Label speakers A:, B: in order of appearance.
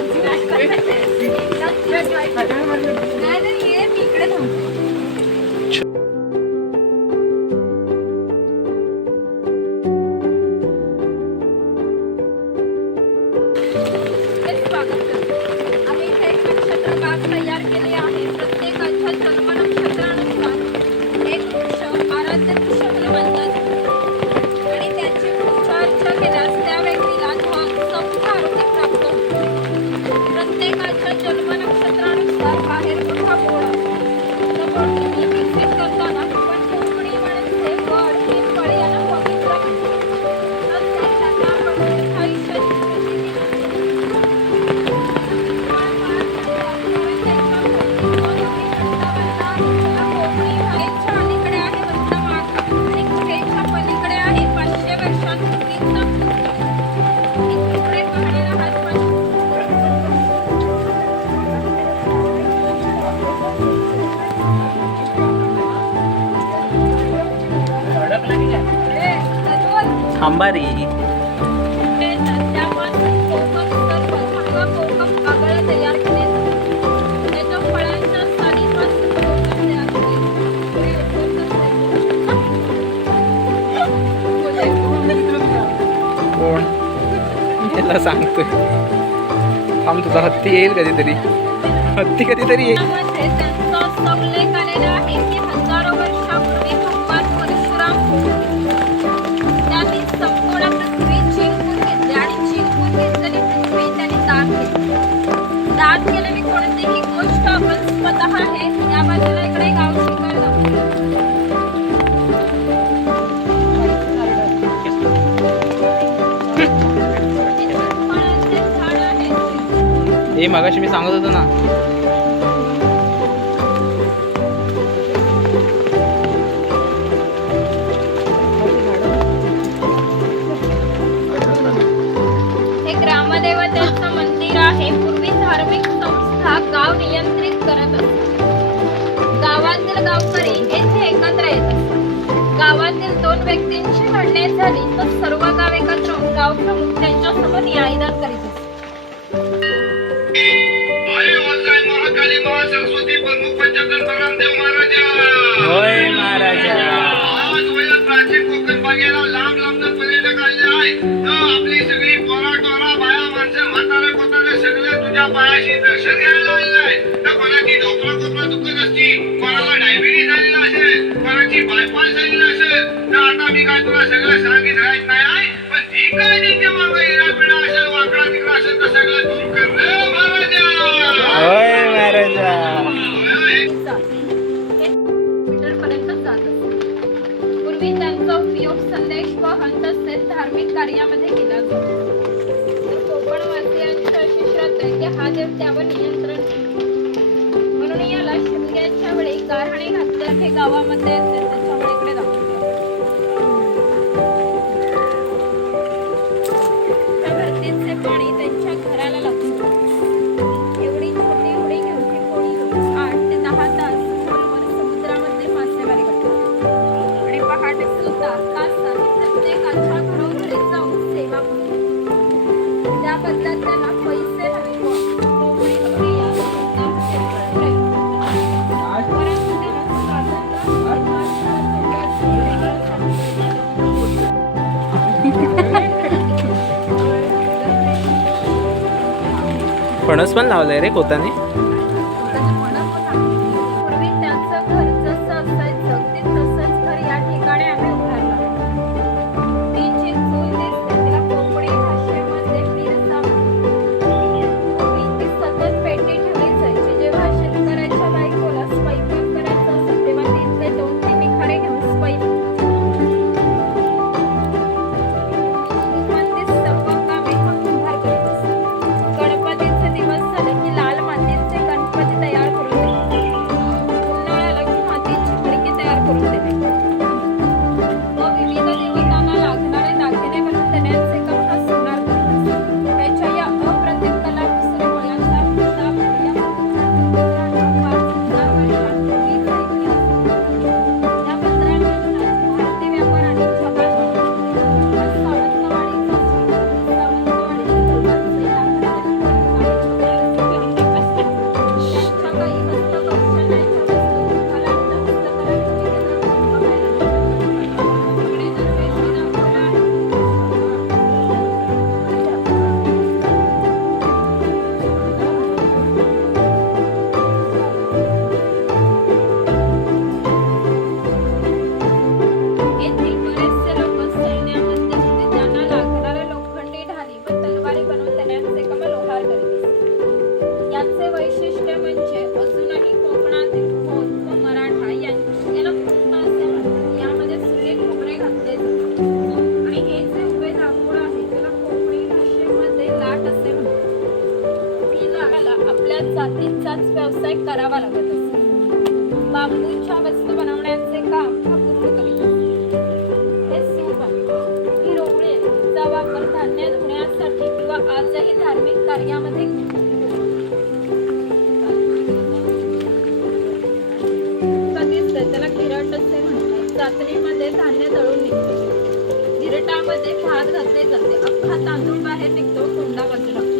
A: नाही नाही मी इकडे थांबतो. अंबारी
B: कोण? याला सांगतोय. थांब तुझा हत्ती येईल कधीतरी. हत्ती कधीतरी येईल.
A: आपण आहे. या बाजूला इकडे गाव
B: हे मगाशी मी सांगत होतो ना
A: येथे एकत्र येत गावातील दोन व्यक्तींची भांडणे झाली तर सर्व गाव एकत्र गाव प्रमुख त्यांच्यासमोर न्यायदान करीत असत
C: अरे वाचाय महाकाली महासरस्वती प्रमुख पंचकन परमदेव महाराजा.
B: होय महाराजा.
C: आज वया प्राचीन कोकण भागेला लांब लांब पर्यटक आले आहे तर आपली सगळी पोरा टोरा बाया माणसं म्हातारे कोतारे सगळे तुझ्या पायाशी दर्शन घ्यायला आलेलं आहे तर कोणाची ढोपरा कोपरा दुखत असती कोणाला डायबिटीस असेल? तर आता मी काय तुला सगळं सांगित राहत नाही आहे? पण जी काय त्यांच्या मागं इडा पिडा असेल वाकडा तिकडा असेल तर सगळं दूर कर रे महाराजा.
B: होय महाराजा.
A: पर्यंत जात असत पूर्वी त्यांचा उपयोग संदेश वहन तसेच धार्मिक कार्यामध्ये केला जातो. कोकणवासियांची अशी श्रद्धा की हा देव त्यावर नियंत्रण शिमग्याच्या वेळी गारहाणे घातल्यास हे गावामध्ये त्याच्यामुळे इकडे दाखवतो त्या भरतीचे पाणी त्यांच्या घराला लागतं. एवढी छोटी होडी घेऊन कोणी आठ ते दहा तास खोलवर समुद्रामध्ये मासेमारी करतात आणि पहाटे सुद्धा तास प्रत्येकाच्या घरोघरी जाऊन सेवा त्या बदल्यात त्यांना
B: फणस पण लावलंय रे कोताने.
A: जातींचाच व्यवसाय करावा लागत असे. बांबूच्या वस्तू बनवण्याचे काम हा पूर्ण करीत हे सूप आहे. ही रोवळे चा वापर धान्य धुण्यासाठी किंवा आजही धार्मिक कार्यामध्ये कधीच त्याला किरट असे म्हणतात. चाचणीमध्ये धान्य दळून निघते. गिरटामध्ये भात घातले जाते. अख्खा तांदूळ बाहेर निघतो कोंडा बाजूला